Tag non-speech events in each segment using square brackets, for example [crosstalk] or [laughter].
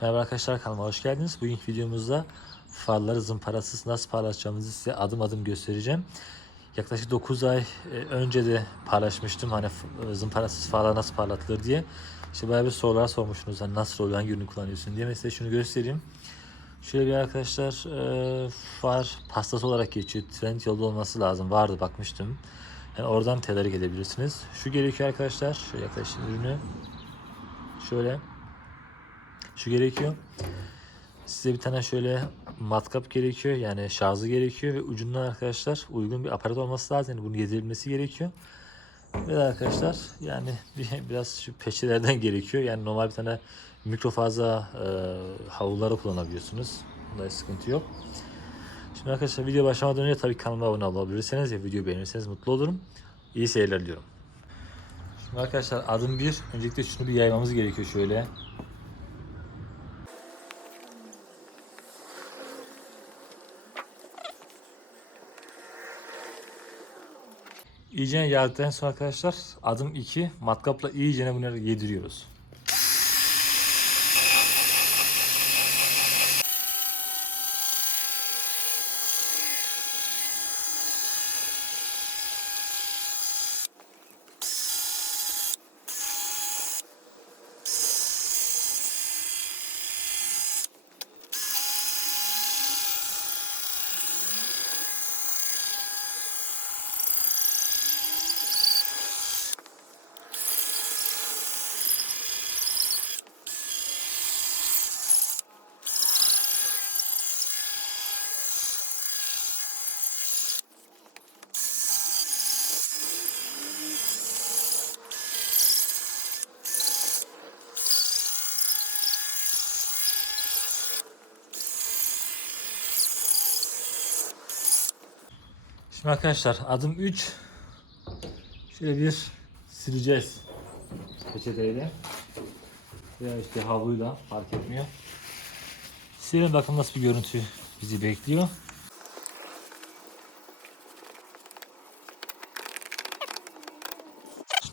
Merhaba arkadaşlar kanalıma hoş geldiniz. Bugünkü videomuzda farları zımparasız nasıl parlatacağımızı size adım adım göstereceğim. Yaklaşık 9 ay e, önce de paylaşmıştım hani f- zımparasız farlar nasıl parlatılır diye. İşte bayağı bir sorular sormuştunuz hani nasıl oluyor, hangi ürünü kullanıyorsun diye. Mesela şunu göstereyim. Şöyle bir arkadaşlar e, far pastası olarak geçiyor. Trend yolda olması lazım. Vardı bakmıştım. Yani oradan tedarik edebilirsiniz. Şu gerekiyor arkadaşlar. Şöyle yaklaşın ürünü. Şöyle. Şu gerekiyor. Size bir tane şöyle matkap gerekiyor. Yani şarjı gerekiyor ve ucundan arkadaşlar uygun bir aparat olması lazım. Yani bunun yedirilmesi gerekiyor. Ve arkadaşlar yani [laughs] bir, biraz şu peçelerden [laughs] gerekiyor. Yani normal bir tane mikrofaza e, havluları kullanabiliyorsunuz. Bunda sıkıntı yok. Şimdi arkadaşlar video başlamadan önce tabii kanalıma abone olabilirseniz ve videoyu beğenirseniz mutlu olurum. İyi seyirler diliyorum. Şimdi arkadaşlar adım bir. Öncelikle şunu bir yaymamız gerekiyor şöyle. İyice yağdıktan sonra arkadaşlar adım 2 matkapla iyice bunları yediriyoruz. Şimdi arkadaşlar adım 3 şöyle bir sileceğiz peçeteyle veya işte havluyla fark etmiyor. Silelim bakın nasıl bir görüntü bizi bekliyor.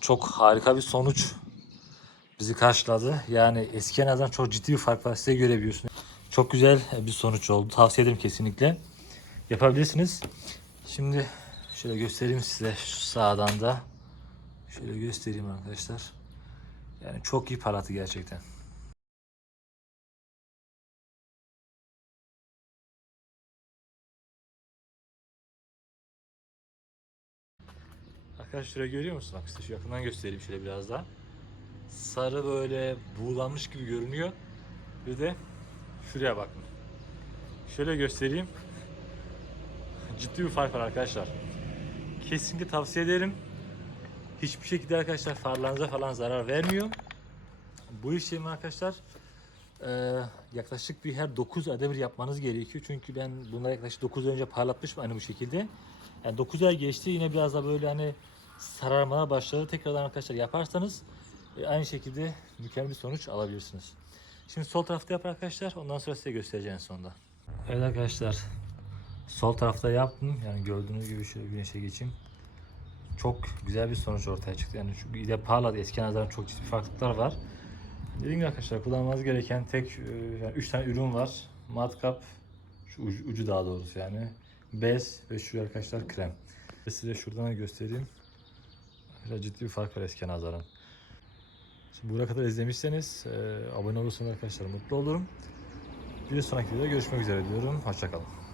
Çok harika bir sonuç bizi karşıladı. Yani eski nazaran çok ciddi bir fark var. Size görebiliyorsunuz. Çok güzel bir sonuç oldu. Tavsiye ederim kesinlikle. Yapabilirsiniz. Şimdi şöyle göstereyim size şu sağdan da. Şöyle göstereyim arkadaşlar. Yani çok iyi parlatı gerçekten. Arkadaşlar şurayı görüyor musun? Bak size şu yakından göstereyim şöyle biraz daha. Sarı böyle buğulanmış gibi görünüyor. Bir de şuraya bakın. Şöyle göstereyim. Ciddi bir fark var arkadaşlar. Kesinlikle tavsiye ederim. Hiçbir şekilde arkadaşlar farlarınıza falan zarar vermiyor. Bu işlemi arkadaşlar e, yaklaşık bir her 9 ayda bir yapmanız gerekiyor. Çünkü ben bunları yaklaşık 9 ay önce parlatmışım aynı bu şekilde. Yani 9 ay geçti yine biraz da böyle hani sararmaya başladı. Tekrardan arkadaşlar yaparsanız e, aynı şekilde mükemmel bir sonuç alabilirsiniz. Şimdi sol tarafta yap arkadaşlar. Ondan sonra size göstereceğim sonunda. Evet arkadaşlar. Sol tarafta yaptım. Yani gördüğünüz gibi şöyle güneşe geçeyim. Çok güzel bir sonuç ortaya çıktı. Yani çünkü bir de parladı. Eski nazaran çok ciddi farklılıklar var. Dediğim gibi arkadaşlar kullanmanız gereken tek e, yani 3 tane ürün var. Matkap, şu ucu, ucu daha doğrusu yani. Bez ve şu arkadaşlar krem. Size şuradan göstereyim. Arkadaşlar ciddi bir fark var eski nazaran. Şimdi buraya kadar izlemişseniz e, abone olursanız arkadaşlar mutlu olurum. Bir sonraki videoda görüşmek üzere diyorum. Hoşçakalın.